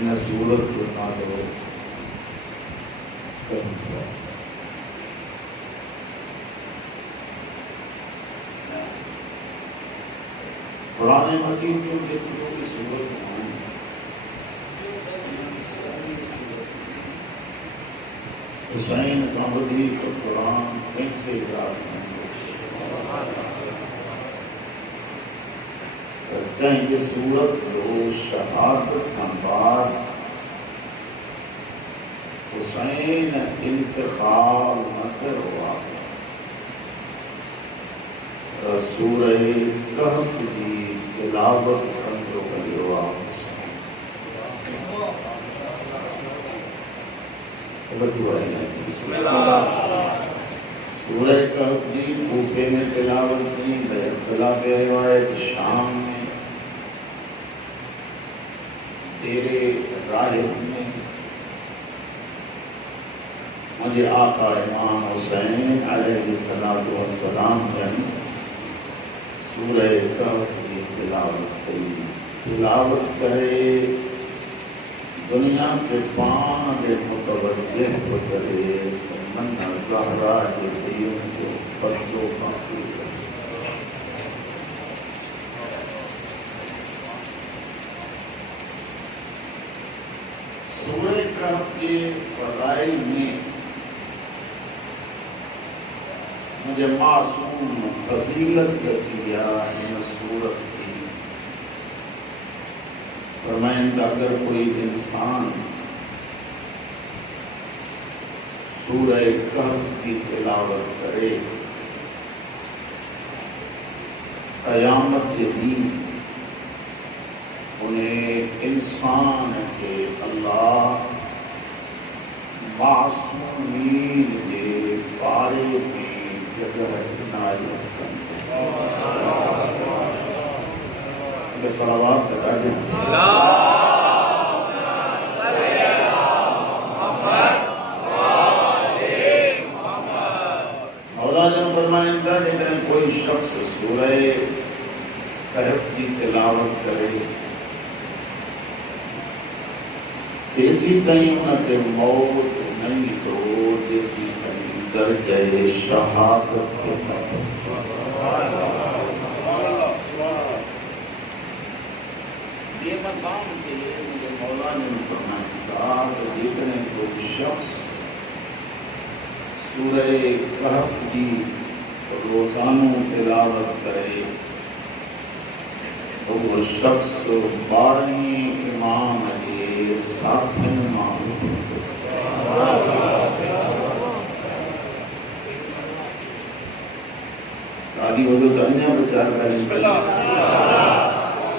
इन सूरत को नालो पुराने मजीद जो जेतिरो की सूरत हुसैन का वधीक कुरान कंहिंखे यादि कंहिंजे सूरत जो शहादत खां बाद हुसैन इंतकाल न कयो आहे। सूरह कहफ जी तिलावत कंदो कयो आहे। सूरह कहफ जी कूफे में तिलावत की, इख्तिलाफ रिवायत शाम में, तेरे राहिब में मुझे आका इमाम हुसैन अलैहिस्सलातु वस्सलाम जन सूरह कहफ की तिलावत कई। तिलावत करे दुनिया के पान के मुतवज्जे हो करे मन ज़हरा के दीन जो पत्तों बाकी सूरह कहफ के फ़ज़ाइल में मुझे मासूम फजीलत रसिया इन सूरत की। फरमाइंदा अगर कोई इंसान सूरह कहफ की तिलावत करे क़यामत के दिन उन्हें इंसान के अल्लाह मासूमीन के बारे में जगह इनायत करते हैं। सलावत करा दें। मौला ने फरमाया जिन्हें कोई शख्स सूरह कहफ की तिलावत करे इसी तई उनके मौत नहीं तो जैसी तई दर्जे शहादत के ये मकाम के मुझे मौला ने फरमाया कि जितने कोई शख्स सूरह कहफ की रोजाना तिलावत करे तो वो शख्स 12 इमाम के साथन मानते आदि हो तो अन्य विचार करें।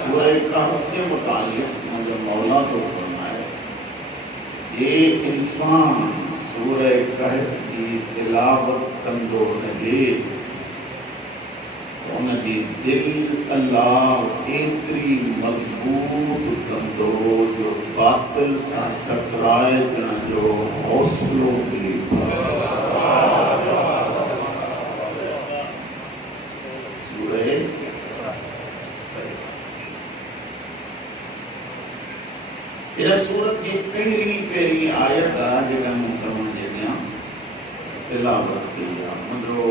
सूरह कहफ के मुतालिक मुझे मौला तो फरमाए ये इंसान सूरह कहफ की तिलावत कंदो लगे उनकी दिल अल्लाह एतरी मजबूत कंदो जो बातिल सां टकराए न जो हौसलो मिली। यह सूरत की पहली आयत है जगह मुझे तिलावत की मुझो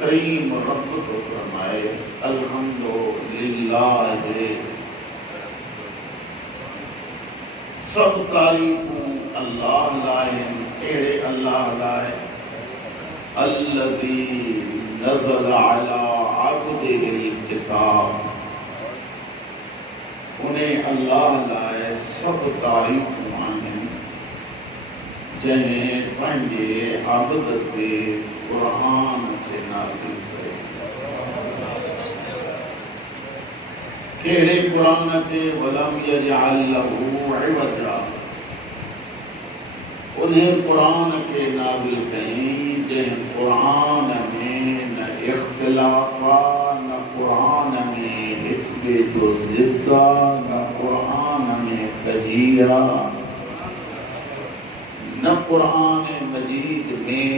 करीम रब तो फरमाए अल्हम्दुलिल्लाह सब तारीफों अल्लाह लाए तेरे अल्लाह लाए अल्लज़ी नज़ल अला अब्दिहिल किताब उन्हें अल्लाह लाए सब तारीफ माने जैं पंजे अब्द पे कुरान से नाज़िल करे केड़े कुरान ते वलम यजअल लहू इवजा उन्हें कुरान के नाज़िल कहीं जैं कुरान में न इख्तिलाफा न कुरान में हिकबे जो जिद्दा न कुरान में कजिया न कुरान मजीद में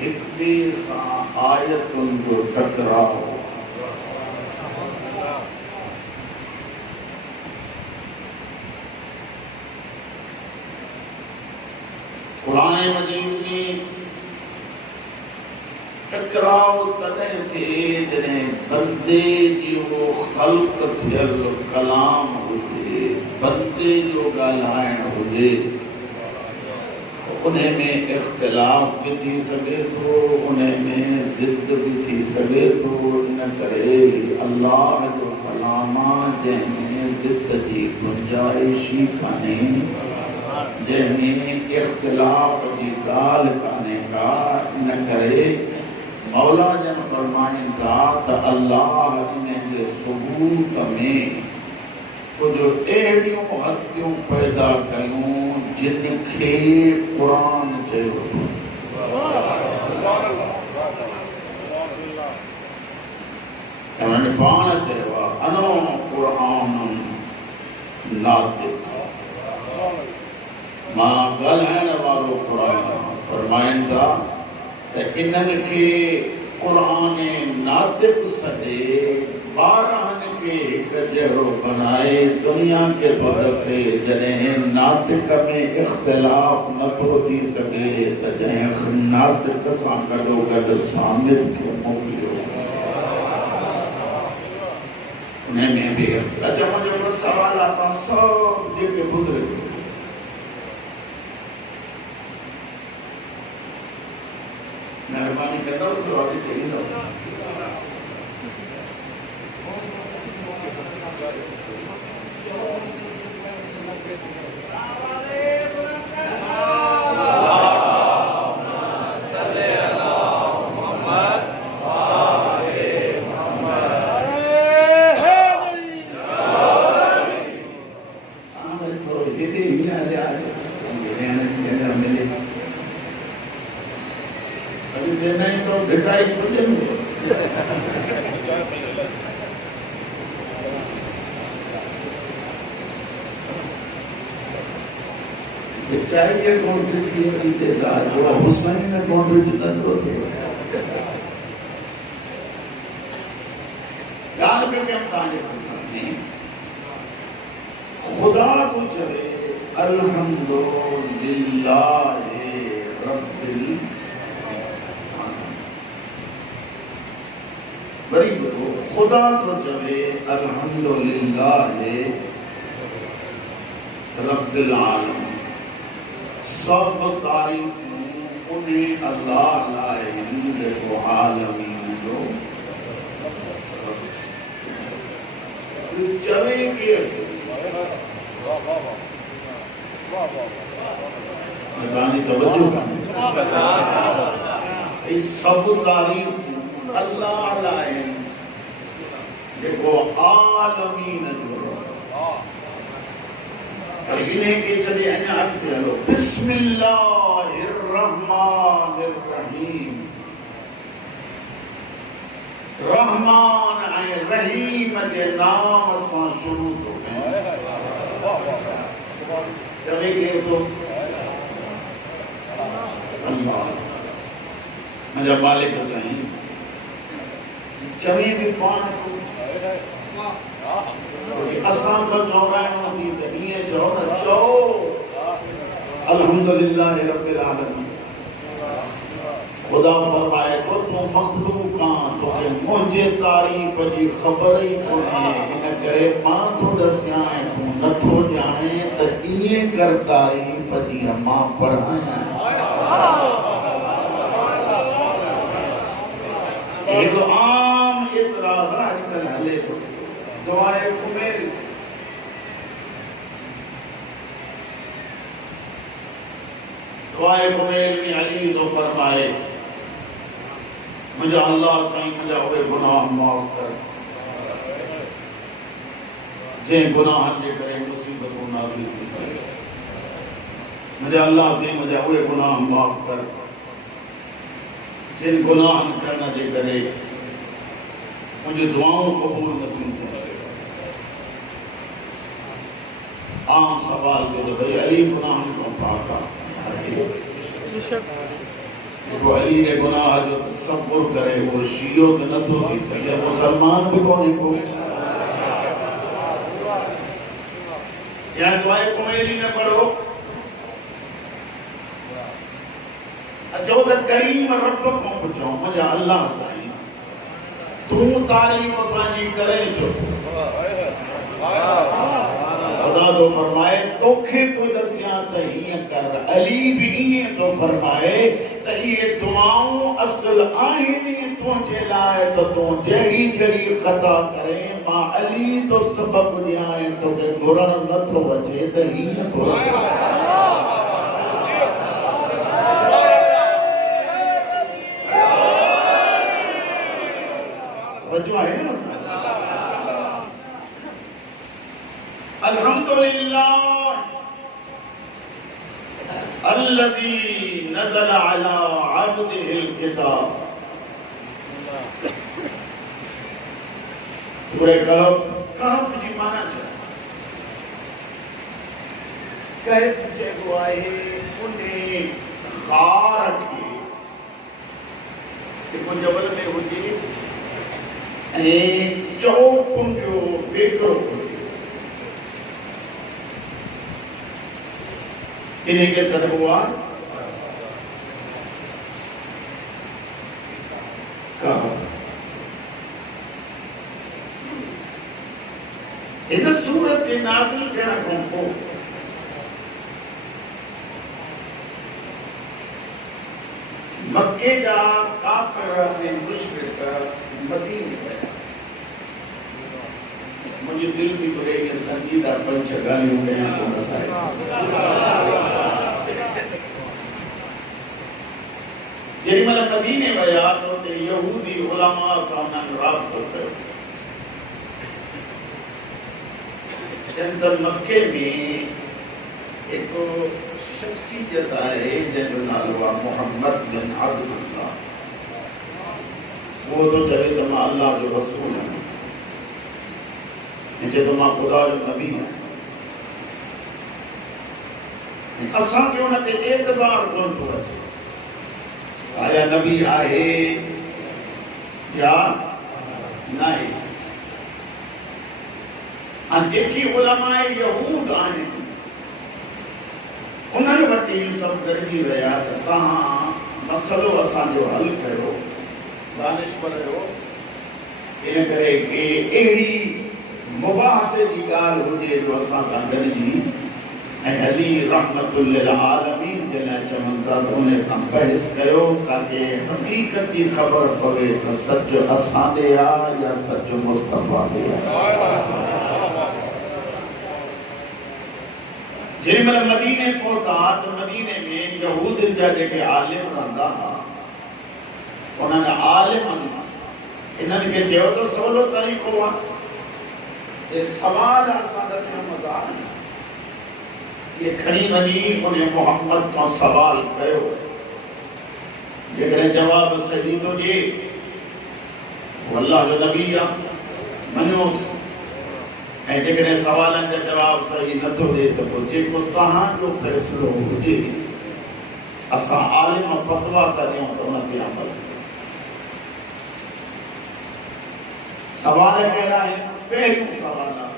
हिकबे सा आयतुन जो टकराओ कुरान मजीद में टकराव तॾहिं थिए जॾहिं बंदे जी वो ख़ल्क़ थियल कलाम हुजे, बंदे जो ॻाल्हाइण हुजे, उन्हें में इख्तिलाफ भी थी सके तो, उन्हें में ज़िद भी थी सके तो। इन करे अल्लाह जो कलामा जंहिंमें ज़िद जी गुंजाइश ही कान्हे, जंहिंमें इख्तिलाफ जी ॻाल्हि कान्हे का। इन करे मौला जन फरमाइनि था त अल्लाह इन जे सबूत में कुछ अहिड़ियूं हस्तियूं पैदा कयूं जिनखे कुरान चयो थो। उन्हनि पाण चयो आहे अनो कुरान नातिक़, मां ॻाल्हाइण वारो कुरान। फरमाइनि था त इन्हनि खे कुरान नातिक़ सॾे 12 के हिक जहिड़ो बनाए दुनिया के तो दसे। जॾहिं नातिक़ में इख्तिलाफ नथो थी सघे त जंहिं नातिक़ सां गॾोगॾु सामित खे मोकिलियो, उन में बि अच्छा मुंहिंजो सवाल आहे, तव्हां सभु जेके बुज़ुर्ग महिरबानी कंदव थोरो अॻिते ईंदव। चाहिए कॉन्ट्रीब्यूट जो हुसैन ने कॉन्ट्रीब्यूट नथो थिए। ॻाल्हि में कयूं तव्हांजे खुदा तो चवे अल्हम्दुलिल्लाहि रब्बिल आलमीन। वरी ॿुधो, खुदा तो चवे अल्हम्दुलिल्लाहि रब्बिल आलमीन। सब तारीफ़ूं उन्हें अल्लाह लाइ जेको आलमीन जो चवे केरु? अदानी तवज्जो कान्हे। सब तारीफ़ूं अल्लाह लाइ जेको आलमीन जो। और इन्हें के चले अञा अॻिते हलो, बिस्मिल्लाहिर रहमानिर रहीम। रहमान ऐं रहीम जे नाम सां शुरू थो कयूं। चवे केरु थो? अल्लाह मुंहिंजा मालिक साईं। चवे बि पाण थो। असां को चौराइणो थी त ईअं चओ न, चओ अल्हम्दुलिल्लाहि रब्बिल आलमीन। खुदा फरमाए थो तूं मखलूक आं, तोखे मुंहिंजे तारीफ़ जी ख़बर ई कोन्हे, इन करे मां थो ॾसियां ऐं तूं नथो ॼाणे त ईअं कर तारीफ़ जीअं मां पढ़ायां। हिकु आम एतिराज़ अॼुकल्ह हले थो, दुआए कुमेल। दुआए कुमेल में अली तो फरमाए मुझे अल्लाह साईं मुझा उहे गुनाह माफ़ कर जंहिं गुनाहनि जे करे मुसीबतूं नाज़िल थी थियूं। मुझे अल्लाह साईं मुझा उहे गुनाह माफ़ कर जिन गुनाहनि करण जे करे मुझे दुआऊं कबूल न थियूं थियनि। आम सवाल थियो त भई अली गुनाहनि खां पाक आहे। जेको अली जे गुनाह जो तसव्वुर करे उहो शियो त नथो थी सघे, मुसलमान बि कोन्हे को। या दुआए कुमेली न पढ़ो जो त करीम रब को पुछो मुझा अल्लाह साईं तू तारीफ पानी करे जो खुदा तो फरमाए तोखे तो दसिया त हिय कर अली भी ये तो फरमाए त ये दुआऊं असल आहिनि तुझे लाए तो तू जड़ी जड़ी खता करे मां अली तो सबब दियाए तो के घुरण न थो अचे त हिय घुरण वजह है ना अल्हम्दुलिल्लाह अल्लज़ी नज़ल अला अब्दिहिल किताब सूरह कहफ जी माना छा कहफ जेको आहे उन्हे गार खे हिकु जबल में हुजे ऐं चौकुन जो वेकरो हुजे इन्हीं के सरबुआ इन सूरत के नाज़िल थियण खां पोइ मक्के जा काफ़िर ऐं मुशरिक मदीने विया मुझे दिल थी घुरे कि संजीदा पंच ॻाल्हियूं कयां थो मसाइल जेॾीमहिल मदीने विया त उते यहूदी उलमा सां उन्हनि राबितो कयो चवनि त मके में हिकु शख्सियत आहे जंहिंजो नालो आहे मोहम्मद बिन अब्दुल्लाह वो तो चवे तो मां अल्लाह जो रसूल आहियां जे तो मां खुदा जो नबी आहियां असांखे उन ते एतबार कोन थो अचे आया नबी आहे या न आहे ऐं जेकी उलमाए यहूद आहिनि उन्हनि वटि सभु गॾिजी विया त तव्हां मसइलो असांजो हल कयो दानिशवर जो इन करे कि अहिड़ी मुबासे जी ॻाल्हि हुजे जो असां सां गॾिजी ऐं अली रहमतुल लिल आलमीन जे लाइ चवनि था त उन सां बहस कयो ताकी हक़ीक़त जी ख़बर पवे त सच असां ॾे आहे या सच मुस्तफ़ा ॾे आहे जेमल मदीने पहुता तो मदीने में यहूदन जा जेके आलिम रहंदा हुआ उन्हनि आलिमनि इन्हनि खे चयो त सवलो तरीक़ो आहे ये सवाल असां दसियमि था ये खणी वञी उन मोहम्मद खां सवाल कयो जेकॾहिं जवाब सही थो ॾिए वो अल्लाह जो नबी आहे मञोसि ऐं जेकॾहिं सवालनि जा जवाब सही नथो ॾिए त पोइ जेको तव्हांजो फ़ैसिलो हुजे असां आलिम फ़तवा था ॾियूं त उन ते अमल सवाल कहिड़ा आहिनि पहिरियों सवाल आहे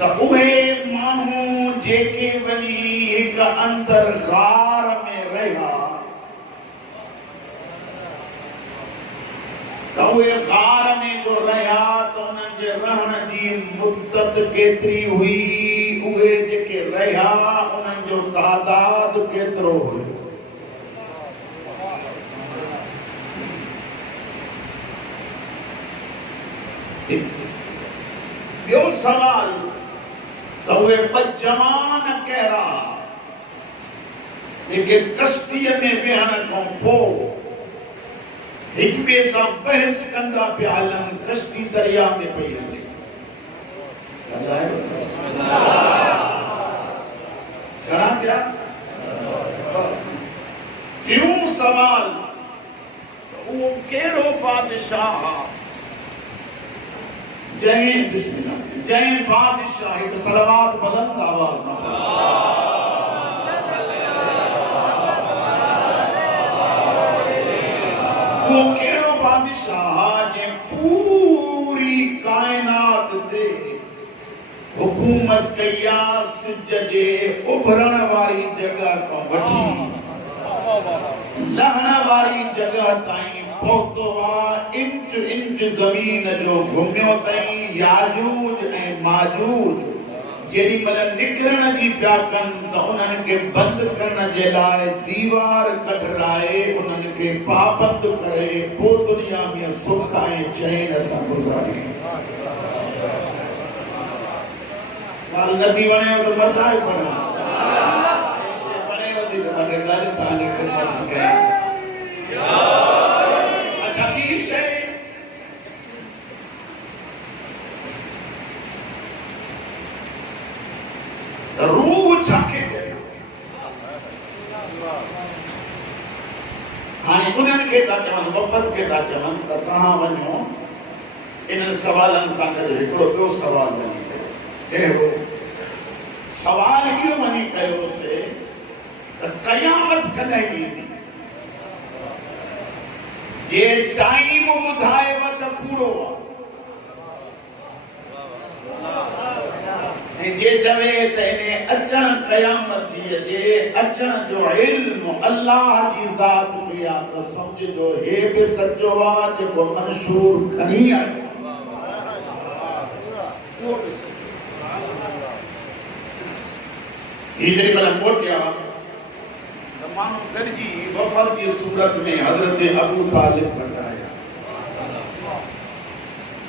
त उहे माण्हू जेके वञी हिकु अंदरि गार में रहिया त उहे गार में जो रहिया त उन्हनि जे रहण जी मुद्दत केतिरी हुई उहे जेके रहिया उन्हनि जो तादाद केतिरो हुयो ॿियो सवाल त उहे ॿ जवान कहिड़ा जेके कश्तीअ में विहण खां पोइ हिक ॿिए सां बहस कंदा पिया हलनि कश्ती दरिया में पई हले घणा थिया टियों सवाल उहो कहिड़ो बादशाह जंहिं बिस्मिल्लाह जंहिं बादशाह हिकु सलवात बुलंद आवाज़ में वो कहिड़ो बादशाह जे पूरी कायनात ते हुकूमत कया सिज जे उभरण वारी जगह को वठी लहण वारी जगह ताईं पहुतो आहे। इंच इंच ज़मीन जो घुमियो अथई। याजूज ऐं माजूज जेॾी महिल निकिरण जी पिया कनि त उन्हनि खे बंदि करण जे लाइ दीवार कढराए उन्हनि खे पाबंद करे पोइ दुनिया में सुख ऐं चैन सां गुज़ारी। ॻाल्हि नथी वणेव त मसाए पढ़ो, वणेव थी त ॿ टे ॻाल्हियूं तव्हांजी ख़िदमत में कयां। अच्छा, ॿी शइ रूह छाखे चयो। हाणे उन्हनि खे था चवनि, वफ़द खे था चवनि त तव्हां वञो इन्हनि सवालनि सां गॾु हिकिड़ो ॿियो सुवाल वञी कयो। कहिड़ो सवाल? इहो वञी कयोसीं त क़यामत कॾहिं ईंदी? जे टाइम ॿुधायव त पूरो आहे, जे चवे त इन अचण क़यामत जे अचण जो इल्म अल्लाह जी ज़ात खे आहे त सम्झो हे बि सचो आहे, जेको मंशूर खणी आयो उहो बि सचो। ही जेॾी महिल मोटिया त माण्हू गॾिजी वफ़द जी सूरत में हज़रत अबू तालिब वटि आया।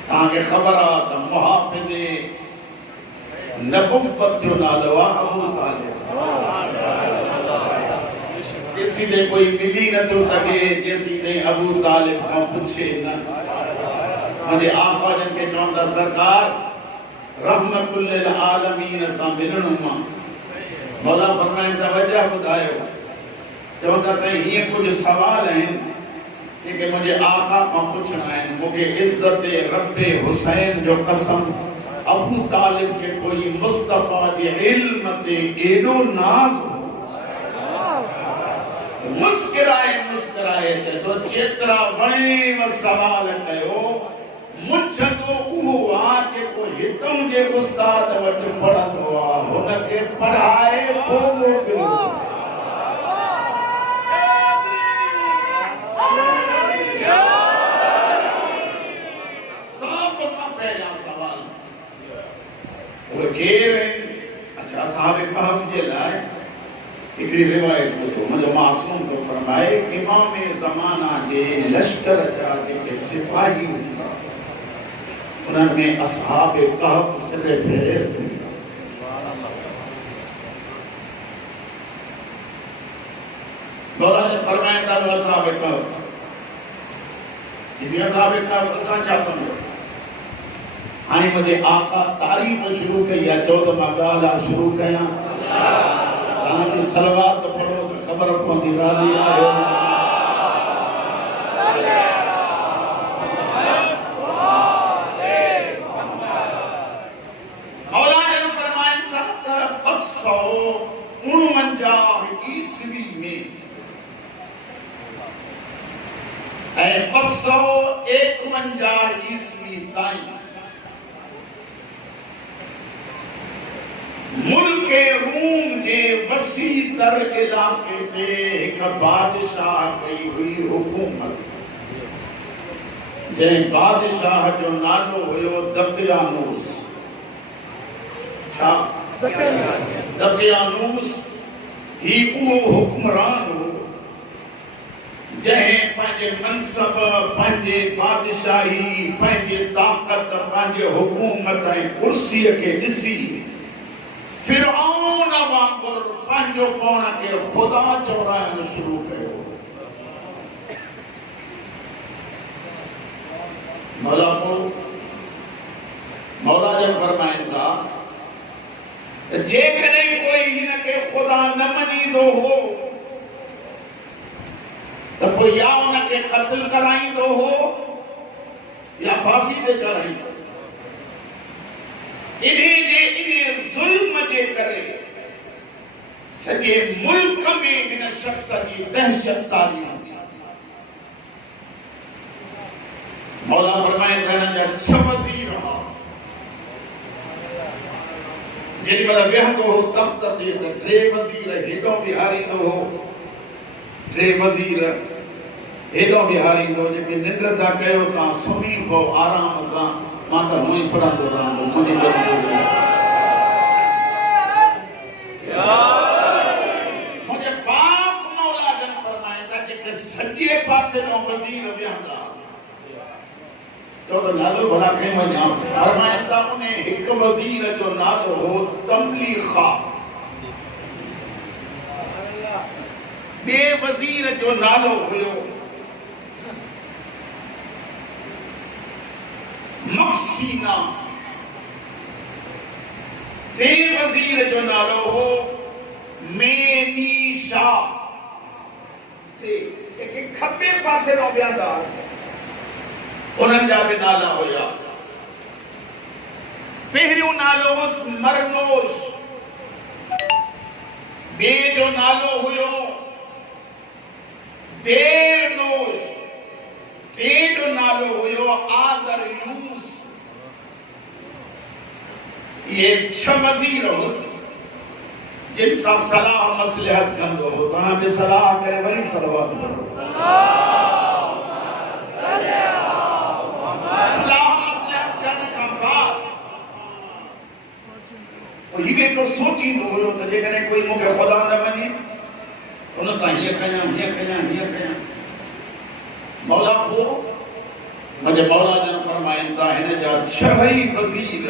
तव्हांखे ख़बर आहे त मुहाफ़िज़ नबुव्वत जो नालो आहे अबू तालिब। जेसीं कोई मिली नथो सघे, जेसीं अबू तालिब खां पुछे न। मुंहिंजे आका जन खे चवनि था सरकार रहमतुल लिल आलमीन सां मिलणो आहे। मौला फरमाइनि था वजह ॿुधायो। चवनि था साईं हीअं कुझु सवाल आहिनि जेके मुंहिंजे आका खां पुछणा आहिनि। मूंखे इज़्ज़त रब्बे हुसैन जो कसम, अबू तालिब के कोई मुस्तफा के इल्म ते एडो नाज हो। मुस्कुराए मुस्कुराए तो चेतरा वणे व सवाल कयो। मुझ तो उहो आ जेको हितों जे उस्ताद वटि पढ़ंदो आ, हुनखे पढ़ाए पोइ मोकिलियो। अच्छा, साहब कहफ जे लाइ हिकिड़ी रिवायत ॿुधो। मुंहिंजो मासूम तो फरमाए इमाम ज़माना जे लश्कर जा जेके सिपाही हूंदा उन्हनि में असहाब कहफ सिरे फ़हरिस्त हूंदा। मौला जन फरमाइनि था असहाब कहफ। इसी असहाब कहफ असां छा सम्झो? हाणे मुंहिंजे आका तारीफ़ शुरू कई आहे। चओ त मां ॻाल्हि शुरू कयां। तव्हांजी सलवात पढ़ो त ख़बर पवंदी राज़ी आहियो। मौला जन फरमाइनि था त 249 ईस्वी में ऐं 251 ईस्वी ताईं मुल्क रूम जे वसी तर इलाके ते एक बादशाह कई हुई हुकूमत। जंहिं बादशाह जो नालो हुयो दकियानूस। छा? दकियानूस ही उहो हुक्मरान हो जंहिं पंहिंजे मनसब, पंहिंजे बादशाही, पंहिंजे ताक़त, पंहिंजे हुकूमत ऐं कुर्सीअ खे ॾिसी फिरऔन वांगुरु पंहिंजो पाण खे ख़ुदा चवराइण शुरू कयो। मौला जन फरमाइनि था जेकॾहिं कोई हिन खे ख़ुदा न मञींदो हो त पोइ या उनखे क़त्ल कराईंदो हो या फांसी ते चढ़ाईंदो। इन ज़ुल्म जे करे सॼे मुल्क में हिन शख्स जी दहशत तारी हुई। मौला फरमाए था हिन जा 6 वज़ीर हुआ। जेॾी महिल वेहंदो हो तख़्त ते त टे वज़ीर हेॾो विहारींदो हो, टे वज़ीर हेॾो विहारींदो जेके निंड था कयो तव्हां सुम्ही पओ आराम सां, मां त हूअं ई पढ़ंदो रहंदो मुंहिंजी मुंहिंजे पाक मौला जन फरमाइनि था जेके सॼे पासे ॾों वज़ीर विहंदा तो नालो भला कहीं वञा, फरमाइनि था उन हिकु वज़ीर जो नालो हो तमलीखा, ॿिए वज़ीर जो नालो हुयो मक्सीना, टे वज़ीर जो नालो हो मेनीशा। जेके खब्बे पासे ॾों विहंदा उन्हनि जा बि नाला हुया। पहिरियों नालो हुयुसि मरनोश, ॿिए जो नालो हुयो देरनोश, टे जो नालो हुयो आज़रयूस। ये छह वज़ीर हुयुसि जिन सां सलाह मसलहत कंदो हो। तव्हां बि सलाह करे वरी सलवात पढ़ो। ही बेटो सोचींदो हुयो त जेकॾहिं कोई मूंखे ख़ुदा न मञे उन सां हीअं कयां हीअं कयां हीअं कयां। मौला पोइ मुंहिंजे मौला जन फरमाइनि था हिन जा छह ई वज़ीर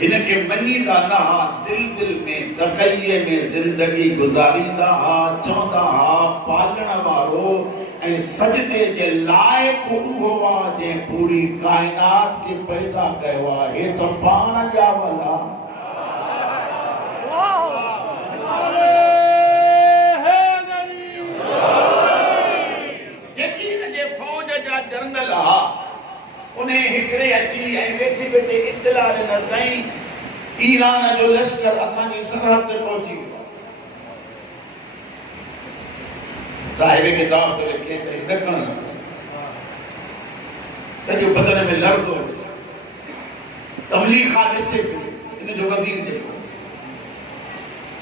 हिनखे मञींदा न हा, दिल दिल में तक़ईअ में ज़िंदगी गुज़ारींदा हा, चवंदा हा पालण वारो ऐं सजदे जे लाइक़ु उहो आहे जंहिं पूरी काइनात खे पैदा कयो आहे। हे त पाण ॼावल आहे। जेकी हिन जे फ़ौज जा जनरल हा उन हिकिड़े अची ऐं वेठे वेठे इत्तला ॾिना साईं ईरान जो लश्कर असांजी सरहद ते पहुची वियो। साहिब खे दावत लिखे त ॾकण लॻो, सॼो बदन में लर्ज़ हो। तमलीखा ॾिसे पियो इन जो वज़ीर जेको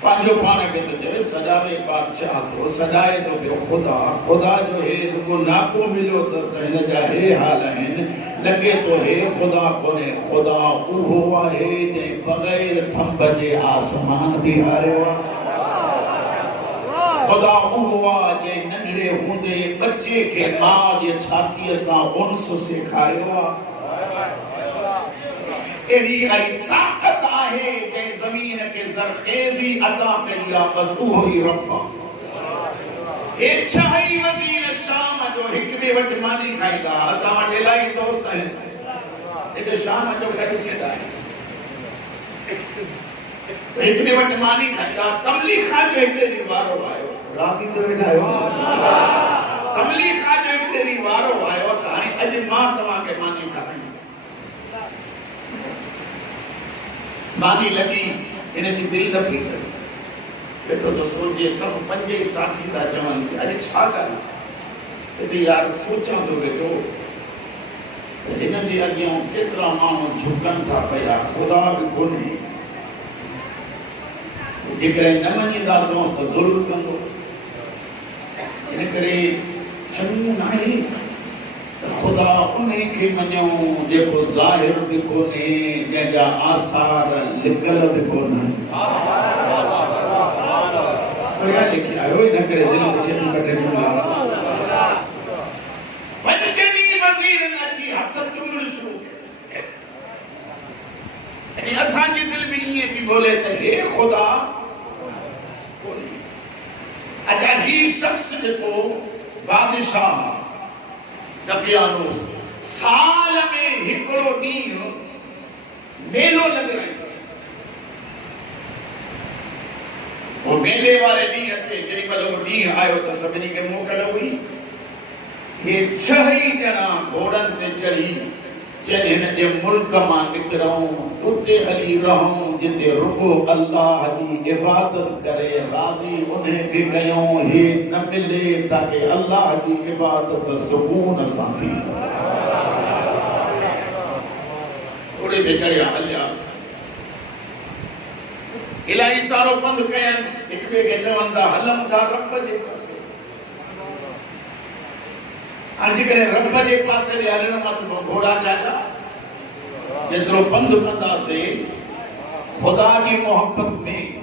पंहिंजो पाण खे तो चवे सॾावे बादशाह थो, सॾाए थो पियो ख़ुदा। ख़ुदा जो हे रुगो नाको मिलियो त हिन जा हे हाल आहिनि। लॻे थो हे ख़ुदा कोन्हे, ख़ुदा उहो आहे जंहिं बग़ैर थंभ जे आसमान बीहारियो आहे। ख़ुदा उहो आहे जंहिं नंढड़े हूंदे बच्चे खे माउ जे छातीअ सां उन्स सेखारियो आहे। अहिड़ी काई ताक़त आहे जंहिं ज़मीन खे ज़रख़ेज़ी अता कई आहे, बसि उहो ई रब आहे। हे छह ई वज़ीर शाम जो हिक ॿिए वटि मानी खाईंदा। असां वटि इलाही दोस्त आहिनि जेके शाम जो गॾु थींदा आहिनि, हिक ॿिए वटि मानी खाईंदा। तमलीखा जो हिकिड़े ॾींहुं वारो आयो, राज़ी तो वेठा आहियो। तमलीखा जो हिकिड़े ॾींहुं वारो आयो त हाणे अॼु मां तव्हांखे मानी खाराईंदुमि। मानी लगी इनकी दिल न पई करे बेटो तो सोचे सब पंजे साथी था चवन अरे छा ॻाल्हि हिते यार सोचां थो वेठो हिन जे अॻियां केतिरा माण्हू झुकनि था पिया, ख़ुदा बि कोन्हे। जेकॾहिं न मञींदासीं त ज़ुल्म कंदो। इन करे चङो नाहे ख़ुदा उन्हीं खे मञूं जेको ज़ाहिर बि कोन्हे, जंहिंजा आसार लिकल बि कोन्हनि। पढ़िया लिखिया आहियो, इन करे दिलि में चेतन कटे जुमला पंजनी वज़ीर अची हथ चुमण शुरू कयो। असांजी दिलि में ईअं थी बोले त हे ख़ुदा कोन्हे। अच्छा ही शख्स जेको बादशाह दबियानोस साल में हिकिड़ो ॾींहुं मेलो लॻाईंदो। वो मेले वारे ॾींहं ते जेॾी महिल उहो ॾींहुं आयो त सभिनी खे मोकल हुई। हे छह ई ॼणा घोड़नि ते चढ़ी चइनि हिन जे मुल्क मां निकिरूं, उते हली रहूं जिते रुगो अल्लाह जी इबादत करे राज़ी उन्हें खे कयूं। हे न मिले ताकि अल्लाह जी इबादत सुकून सां थी। घोड़े ते चढ़िया हलिया इलाही सारो पंध कयन एक बे के चवन था हलम था रब जे पासे आज करे रब जे पासे हलन मत घोड़ा चाचा जेतरो पंध कंदा से खुदा की मोहब्बत में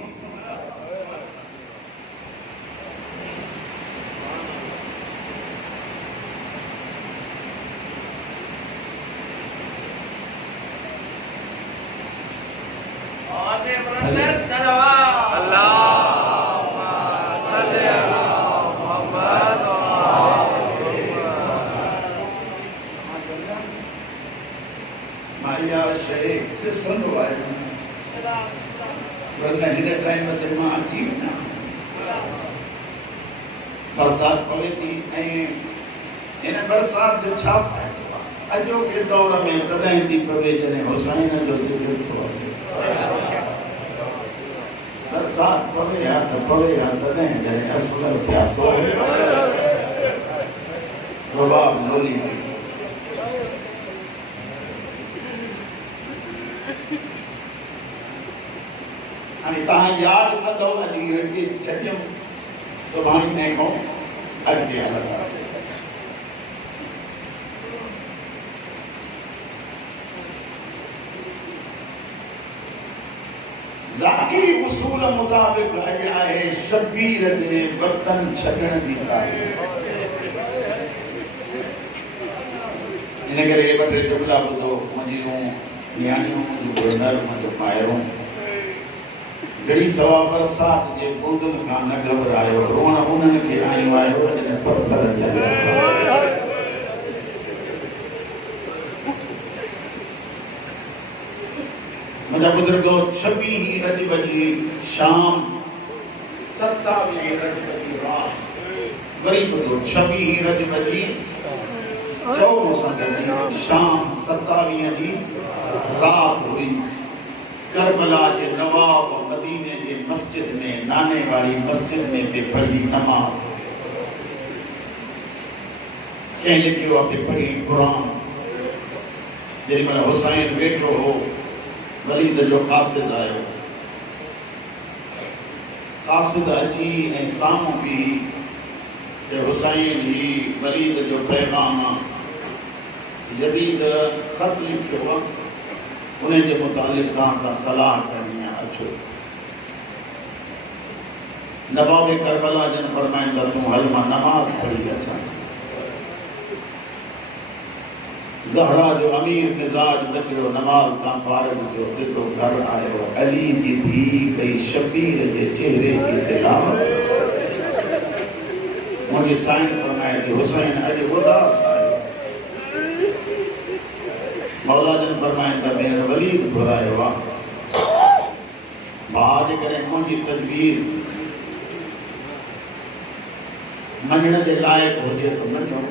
बरसात पवे थी इन बरसात जो छा फायदो अजो के दौर में तॾहिं थी पवे जॾहिं हुसैन जो ज़िक्र थो अचे बरसात पवे हा तॾहिं जॾहिं असुल प्यासो रबाब लोली हाणे तव्हां यादि कंदव अॼु इहो हिते छॾियमि सुभाणे ने खां अॻिते हलंदासीं ज़ाकिरी उसूल मुताबिक़ अॼु आहे शबीर जे बर्तन छॾण जी तारीख़ इन करे ॿ टे जुमिला ॿुधो मुंहिंजियूं नियाणियूं मुंहिंजो भेनर मुंहिंजो माइरूं जड़ी सवा बरसात जे बूंदनि खां न घबरायो रोअण उन्हनि खे आयूं आयो जिन पत्थर जॻिया मुंहिंजा बुज़ुर्गो 26 रजब जी शाम 27 रजब जी रात वरी ॿुधो 26 रजब जी 24 शाम 27 जी रात हुई करबला के नवाब मदीने के मस्जिद में नाने वाली मस्जिद में पे पढ़ी नमाज कहीं लिखियो पे पढ़ी कुरान जेरी मन हुसैन बैठो हो वलीद जो कासिद आयो कासिद अची ऐं साम्हूं बि हुसैन ही वलीद जो पैगाम यजीद ख़त लिखियो आहे उन्हें जे मुतालिक तहां सां सलाह करणी आहे अचो नवाब करबला जन फरमाइंदा तूं हल मां नमाज पढ़ी अचां ज़हरा जो अमीर मिजाज बचियो नमाज तां फारिग थियो सिधो घर आयो अली जी धी कई शबीर जे चेहरे जी तिलावत मुंहिंजी साईं फरमाए थी हुसैन अॼु उदास आयो मौला जन फरमाइनि था भेण वलीद घुरायो आहे भाउ जे करे मुंहिंजी तजवीज़ मञण जे लाइक़ु हुजे त मञो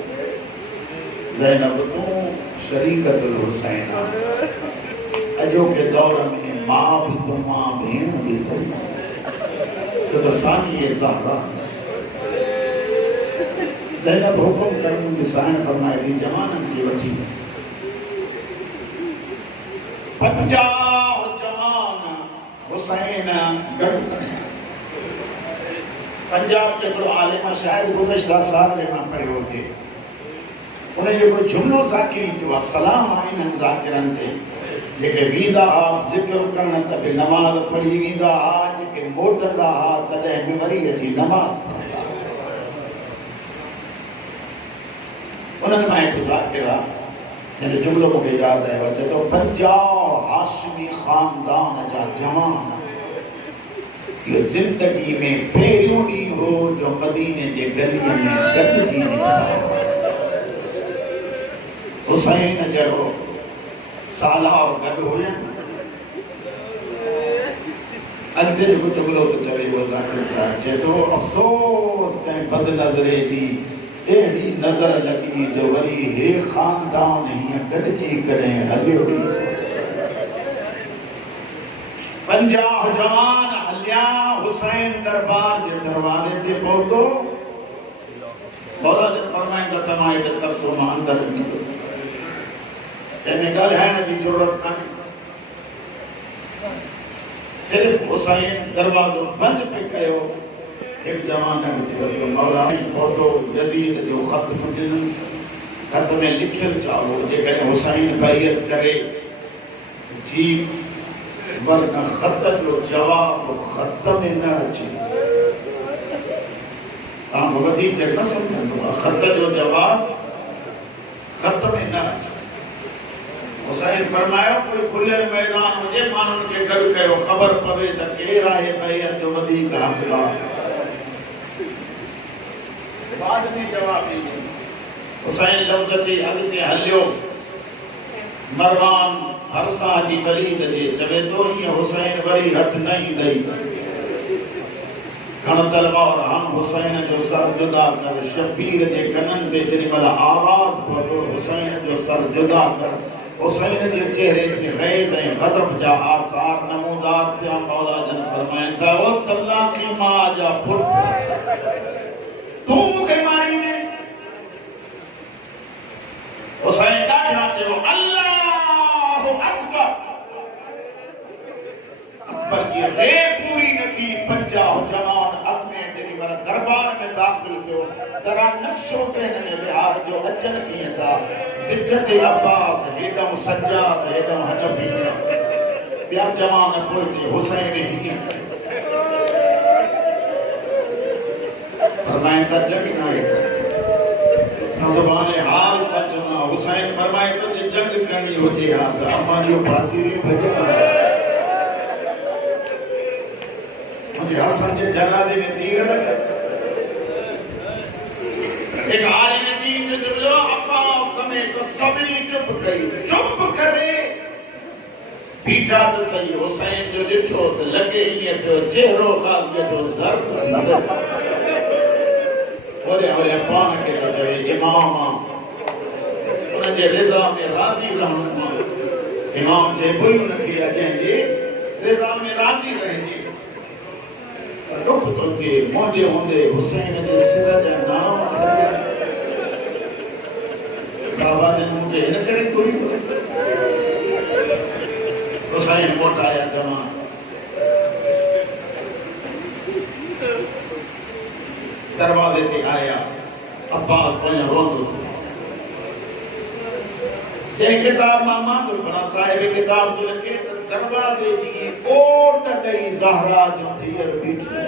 ज़ैनब तूं शरीकतुल हुसैन आहे अॼोके दौर में माउ बि तूं मां भेण बि तूं छो त साईं ज़हरा ज़ैनब हुकुम कर मुंहिंजी साईं फरमाए थी जवाननि खे वठी 50 जवान हुसैन गॾु कया पंजाब के हिकिड़ो आलिम शायदि गुज़िश्ता साल में मां पढ़ियो हुजे उन जो हिकिड़ो जुमिलो ज़ाकिरी जो आहे सलाम आहिनि ज़ाकिरनि ते जेके वेंदा हुआ ज़िक्र करण त बि नमाज़ पढ़ी वेंदा हुआ जेके मोटंदा हुआ तॾहिं बि वरी अची नमाज़ पढ़ंदा उन्हनि मां हिकु ज़ाकिर आहे जंहिंजो जुमिलो मूंखे यादि आयो चए थो 50 हाशमी ख़ानदान जा जवान ये जिंदगी में पहिरियों ॾींहुं हो जो मदीने जे गलीअ में गॾिजी निकिता हुसैन जहिड़ो सालार गॾु हुयनि अॻिते जेको जुमिलो थो चवे उहो ज़ाकिर साहिबु चए थो अफ़सोस कंहिं बदनज़रे जी अहिड़ी नज़र लॻी जो वरी हे ख़ानदान हीअं गॾिजी कॾहिं हलियो 50 जवान हलिया हुसैन दरबार जे दरवाजे ते पहुतो मौला जन फरमाइनि त तव्हां हेठि तरसो मां अंदरि ईंदो तंहिंमें ॻाल्हाइण जी ज़रूरत कान्हे सिर्फ हुसैन दरवाज़ो बंद पे कयो एक जवान अॻिते मौला पहुतो यज़ीद जो ख़त ॾिननि ख़त में लिखियलु चाहो जेकॾहिं हुसैन बैयत करे जी वरना ख़त जो जवाब ख़त में न अचे तव्हां वधीक न सम्झंदो आहे ख़त जो जवाब ख़त में न अचे हुसैन फरमायो कोई खुलियल मैदान हुजे माण्हुनि खे गॾु कयो ख़बर पवे त केरु आहे बैयत जो वधीक हक़दार बाद में जवाब ॾिनो हुसैन लफ़्ज़ चई अॻिते हलियो मरवान हरसा जी बरीद जे चवे थो ईअं हुसैन वरी हथ न ईंदई खण तलवार हम हुसैन जो सर जुदा कर शबीर जे कननि ते जेॾी महिल आवाज़ पहुतो हुसैन जो सर जुदा कर हुसैन जे चेहरे ते गैज़ ऐं गज़ब जा आसार नमूदार थिया मौला जन फरमाइनि था ओ तल्ला की मां जा पुट तूं मूंखे मारींदे हुसैन ॾाढा चयो अल्लाहु अकबर अकबर की रे पूरी न थी 50 जवान अॻ में जेॾी महिल दरबार में दाख़िल थियो ज़रा नक्शो ज़हन में विहार जो अचनि कीअं था विच ते अब्बास हेॾां सज्जाद हेॾां हनफिया ॿिया जवान पोइ ते हुसैन हीअं फरमाइनि था जंग न आहे ज़ुबान हाल सां चवां हुसैन फरमाए थो जे जंग करणी हुजे हा त अम्मा जो फासीरियूं भॼनि मुंहिंजे हसन जे जनाज़े में तीर लॻा एक आलिम दीन जो जुमलो अब्बास समेत सभिनी चुप कई चुप करे बीठा त सही हुसैन जो ॾिठो त लॻे ईअं पियो चहिरो ख़ासि जो ज़र्द थी वियो वरे पान खे त चवे इमाम उन जे रिज़ा में राज़ी रहणो इमाम चइबो ई उनखे जंहिंजे रिज़ा में राज़ी रहंदी ॾुख थो थिए मुंहिंजे हूंदे हुसैन जे सिर जा नाम खॼनि बाबा जन मूंखे हिन करे कोई हुसैन मोटाया जवान दरवाजे ते आया अब्बास पोयां रोंदो थियो जंहिं किताब मां मां थो पढ़ां साहिब किताब थो लिखे त दरवाजे जी ओट ॾेई ज़हरा जो धीअर बीठी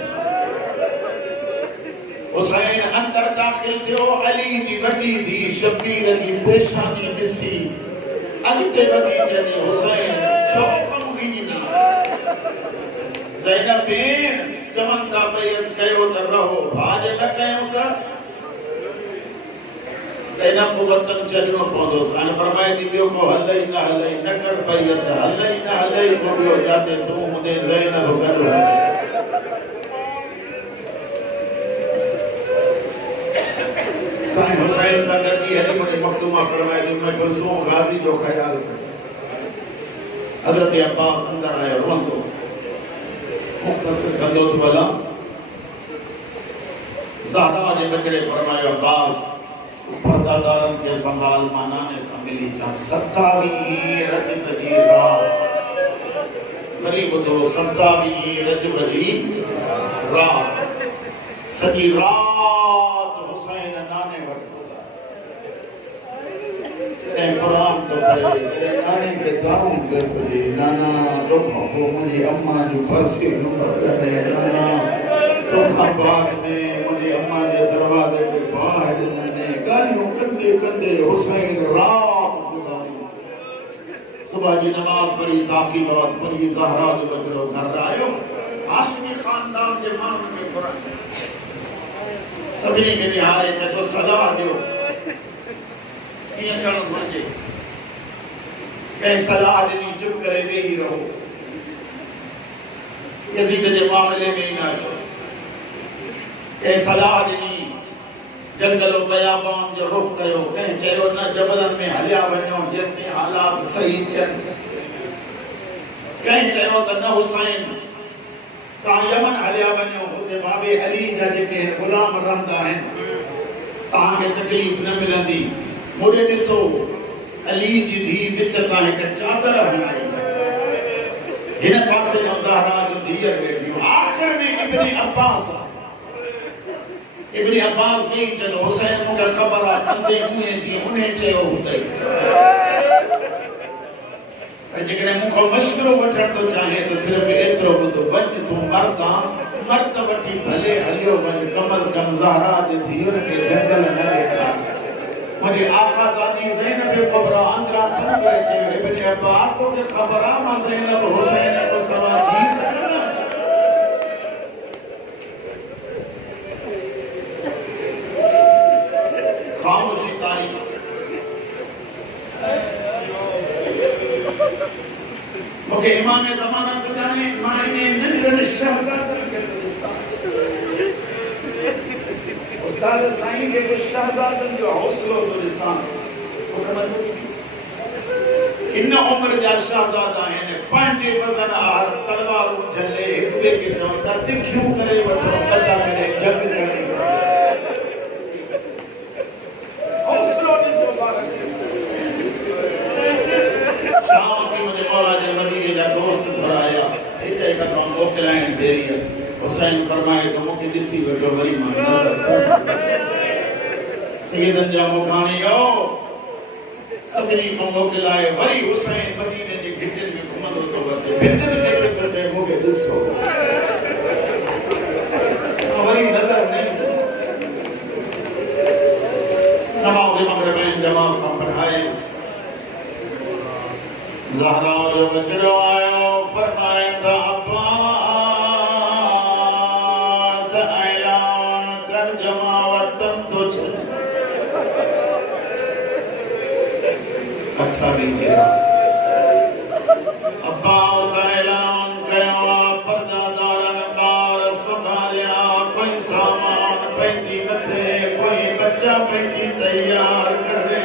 हुसैन अंदर दाख़िल थियो अली जी वॾी धीउ शबीर जी पेशानी ॾिसी अॻिते वधी चई हुसैन छो कमु गिना ज़ैनब भेण चवनि था बैयत कयो त रहो भाॼ न कयूं त ज़ैनब को वतन छॾिणो पवंदो हाणे फरमाए थी ॿियो को हलई न कर बैयत हलई न हलई को ॿियो जाते तूं हूंदे ज़ैनब गॾु हूंदे साईं हुसैन सां गॾु हली मुंहिंजे मखदूमा फरमाए थी मैं कुलसूम गाज़ी जो ख़्याल हज़रत अब्बास अंदर आयो रोंदो मुख़्तसर कंदो थो हलां ज़हरा जे बचड़े फरमायो अब्बास पर्दादारनि खे संभाल माना ने सां मिली जा 27 रजब जी रात वरी ॿुधो 27 रजब जी रात सॼी रात हुसैन नाने वटि ऐं क़ुरान तो पढ़े नाने खे दाऊं पियो थिए नाना तोखां पोइ मुंहिंजी अम्मा जो फांसी नंबर कढे नाना तोखां बाद में मुंहिंजी अम्मा जे दरवाज़े ते बाहि ॾिननि गालियूं कंदे कंदे हुसैन रात गुज़ारी सुबह जी नमाज़ पढ़ी ताक़ीबात पढ़ी ज़हरा जो बचड़ो घर आयो हाशमी ख़ानदान जे माण्हुनि खे घुरायो सभिनी खे निहारे चए थो सलाह ॾियो कीअं करणु घुरिजे कंहिं सलाह ॾिनी चुप करे वेही रहो यज़ीद जे मामले में ई न अचो कंहिं सलाह ॾिनी जंगल बयाबान जो रुख कयो कंहिं चयो न जबलनि में हलिया वञो जेसिताईं हालात सही थियनि कंहिं चयो त न हुसैन तव्हां यमन हलिया वञो हुते बाबे अली जा जेके ग़ुलाम रहंदा आहिनि तव्हांखे तकलीफ़ न मिलंदी मुड़े ॾिसो अली जी धीउ विच तां हिकु चादर हणाई हिन पासे जो ज़हरा जो धीर बैठी आखिर में इब्ने अब्बास भी जब हुसैन को खबर आ कंदे हुए थी उन्हें चयो हुदई जेकॾहिं मूंखां मशवरो वठण थो चाहे त सिर्फ़ु एतिरो ॿुधो वञ तूं मर्द वठी भले हलियो वञ कम अज़ कम ज़हरा जे धीअरुनि खे जंगल न ॾेखार मुंहिंजी आकाज़ादी ज़ैनब कुबरा अंदरां सुन करे चयो इब्ने अब्बास तोखे ख़बर आहे मां ज़ैनब हुसैन खां सवाइ जी सघंदमि खामोशी तारी मुझे इमाम ज़माना तो जाने मां इन्हें नंढड़े शहज़ादनि खे थो ॾिसां उस्ताद साईं जे शहज़ादनि जो हौसलो थो ॾिसां इन उम्र जा शहज़ादा आहिनि पंहिंजे वज़न आर तलवारूं झले हिक ॿिए खे चवनि था तिखियूं करे वठो कदा करे जंग करे हौसलो ॾिसो ॿारनि खे शाम थी मुझे मौला जे मदीने जा दोस्त घुराया एक एक का मोकलाइन बेरिया हुसैन फरमाए तो मुझे दिसी वठो वरी मां सैयदन जा मुकाणियो सभिनी को मोकलाए वरी हुसैन मदीने जे घिटन में घुमंदो तो वते भितन के तो चए मुझे ॾिसो वरी नजर नहीं नमाज़ मगरिब जमात सां पढ़ाए ज़हरा जो बचड़ो आयो फरमाइंदा अब्बास ऐलान कर जमा वतन तो छे 28 अब्बास ऐलान कयो परदादारन बार संभालिया कोई सामान पैती मथे कोई बच्चा पैती तैयार करे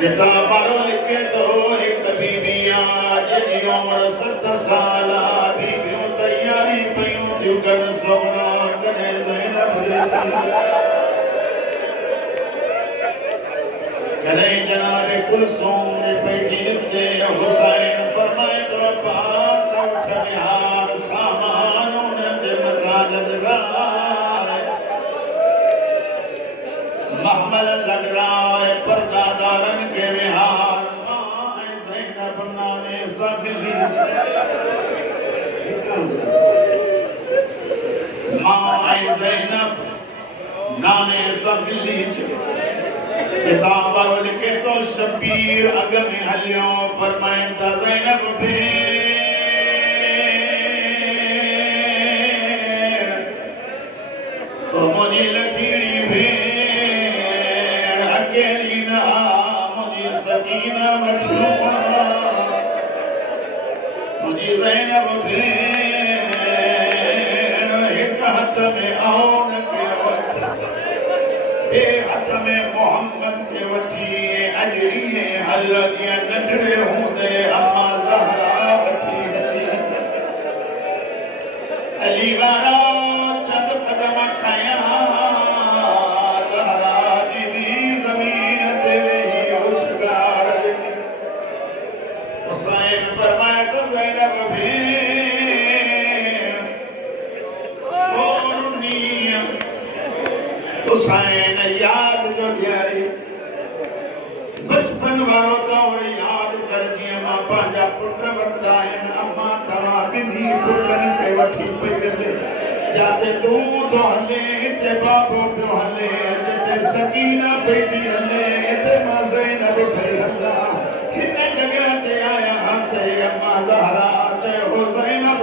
किताबारो लिखे तो एक बीबी जिनी उम्र 7 साल बीबियों तैयारी पयूं थियूं कनि सोना करे ज़ैनब करे जनाब कुलसूम ने पैदी से हुसैन फरमाए तो अब्बास उठ विहार सामान उन्हनि मथा लॻराए महमल लॻराए परदादारनि खे विहार मां ज़ैनब नाने सभिनी मां ज़ैनब नाने सभिनी किताब लिखे तो शबीर अग में हलियो फरमाइंदा ज़ैनब भेण तो मुझी लखीणी भेण अकेली न मुझी सकीना मछुआ मुझी ज़ैनब भेण एक हाथ में आउन के वठ ए हाथ में मोहम्मद के वठी अज ये हल के नंढड़े होंदे अम्मा ज़हरा वठी हली अली वारा चंद कदम खया ज़हरा दीदी जमीन ते उछगार हुसैन फरमाए तो ज़ैनब भेण हुसैन याद जो ॾियारी बचपन वारो दौर याद कर जीअं मां पंहिंजा पुट वरिता आहिनि अम्मा तव्हां ॿिन्ही पुटनि खे वठी पई हले जिते तूं थो हले हिते बाबो पियो हले जिते सकीना पई थी हले हिते मां ज़ैनब पई हलां हिन जॻह ते आया हासे अम्मा ज़हरा चयो ज़ैनब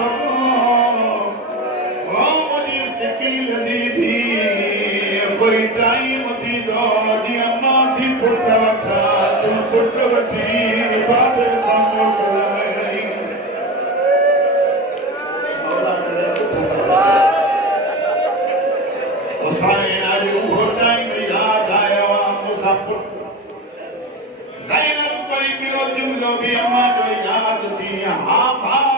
ओ मुंहिंजी शकील दीदी कोई टाइम थी दो जी अम्मा थी पुट वठा तू पुट वठी बाबे का मोकलाए रही मौला करे हुसैन आज वो टाइम याद आयो मूंसां पुट ज़ैनब कोई ॿियो जुमलो भी अम्मा जो याद थी हाँ भाउ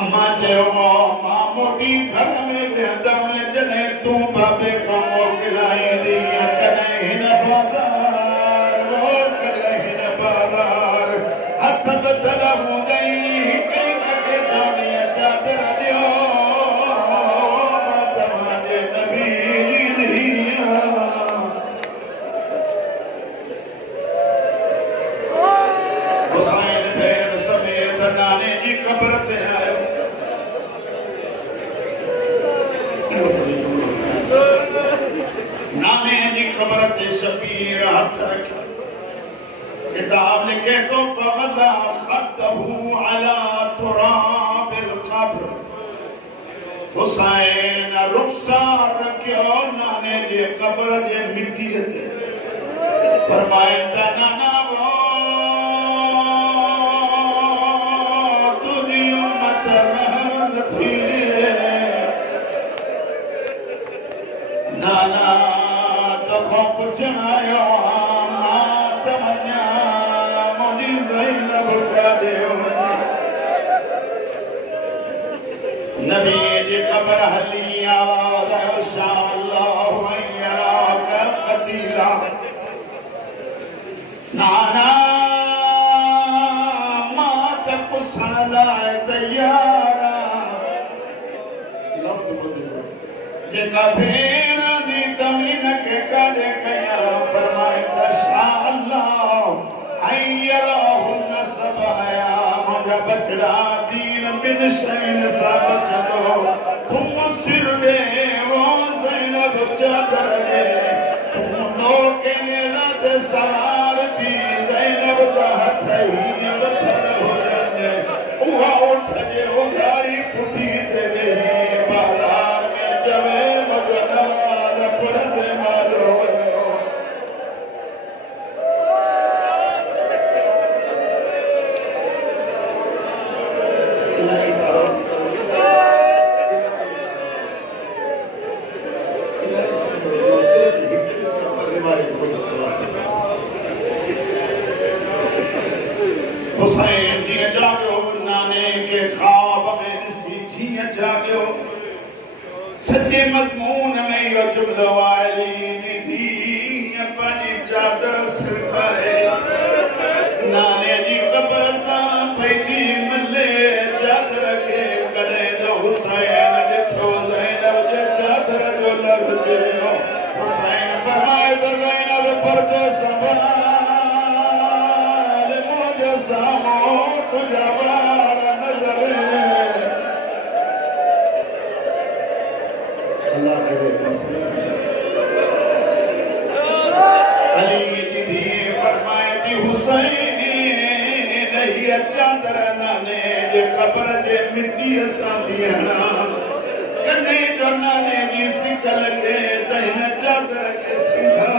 अम्मा चयो मां मोटी घर में वेंदमि जॾहिं तूं बाबे खां मोकिलाईंदी कॾहिं हिन बाज़ार कॾहिं हिन बाज़ार हथ तलबू दई कई के जाने चादर दियो तमाजे नबी दिया हुसैन भेण समेत नाने जी कब्र ते आयो नाने जी कब्र ते शबीर हथ रखा किताब लिखे तो फवज़ा खत्तहू अला तुराबिल क़ब्र हुसैन रुखसार रखियो नाने जे कब्र जे मिट्टी ते फरमाइंदा नाना वो तुझी उम्मत रहमत थी नाना तो को पुछण आयो नबी जी कब्र हली आवाज़ इंशाअल्लाह वयरा का कतीला नाना मात पुछण लाइ तैयार लफ्ज़ बदलो जेका भेण दी तमीन के काॾे कया फरमाइंदा इंशाअल्लाह अयराहुन सबया मुंहिंजा बचड़ा दीन बिन शैन साबत दो तुम सिर दे वो ज़ैनब चादर दे तुम दो के नेरात सवार थी ज़ैनब का हथ ही बथर हो जाने उहा उठ जे उघाड़ी पुठी ते वेही बाज़ार में जवे मुझ नवाज़ पढ़ंदे मारो हुसैन जी जागो नाने के ख्वाब में ॾिसी जीअं जाॻियो सॼे मज़मून में इहो जुमिलो अली जी धीअ पंहिंजी चादर सिरकाए नाने जी कब्र सां पई थी मिले चादर खे करे जो हुसैन ॾिठो ज़ैनब जे चादर जो लभ गिरियो हुसैन फरमाए त ज़ैनब पर्दो संभाल सामो तुझा वार नजर अल्लाह करे पसंद अली जी धी फरमाए थी हुसैन नहीं चादर नाने जे कब्र जे मिट्टी सां थी हणा कने जो नाने जी सिकल के त हिन चादर के सिंघा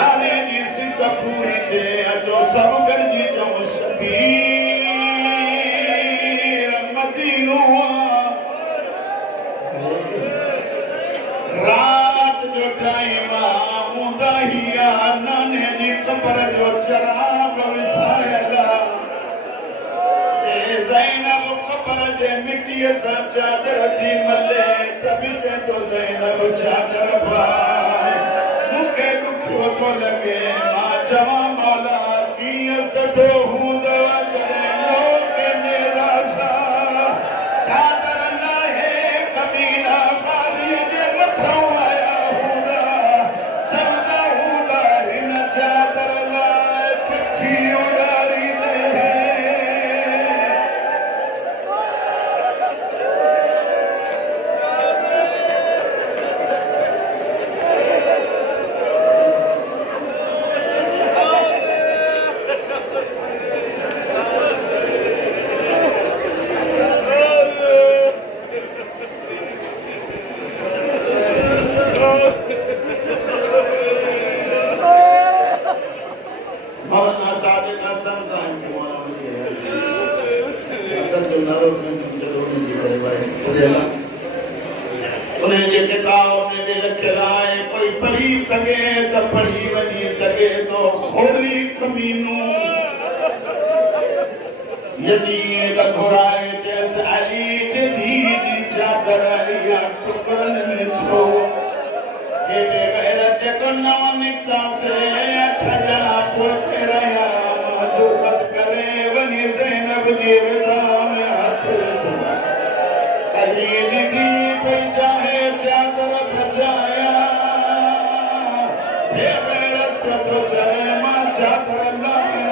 नाने जी सिक पूरी थे अचो सब गॾिजी चऊं शबीर मदीनो रात जो टाइम हूंदा ही नाने जी कब्र जो चराग विसायल ज़ैनब कब्र जे मिट्टीअ सां चादर थी मले त बि चए थो ज़ैनब चादर पाए मूंखे ॾुखियो थो लॻे मां चवां मौला कीअं सठो हूंदव जॾहिं लोक नेरा सां चादर लाहे कमीना बाज़ीअ जे मथां आया हूंदा चवंदा हूंदा हिन चादर लाइ पखी उॾारींदे उन्हें जे किताब में भी लिखियल आहे कोई पढ़ी सके तो पढ़ी वञी सके तो खोली कमीनू यजीद घुराए जैसे अली जे धी जी चादर या टुकड़न में छो ये बेगैरत तो नव निकता से 8 ॼणा पोते रहिया जुरत करे वञी ज़ैनब जी विदा में हथ विधो अली लिखी पई चाहे चादर बचाया हे मेरा तो चले मां चादर लाया